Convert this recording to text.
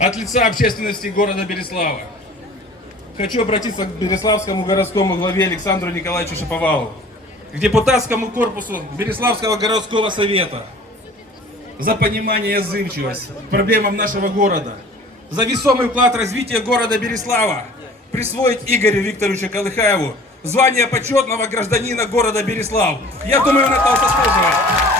От лица общественности города Береслава хочу обратиться к Береславскому городскому главе Александру Николаевичу Шаповалову, к депутатскому корпусу Береславского городского совета за понимание и отзывчивость к проблемам нашего города, за весомый вклад в развитие города Береслава присвоить Игорю Викторовичу Колыхаеву звание почетного гражданина города Береслав. Я думаю, он этого заслуживает.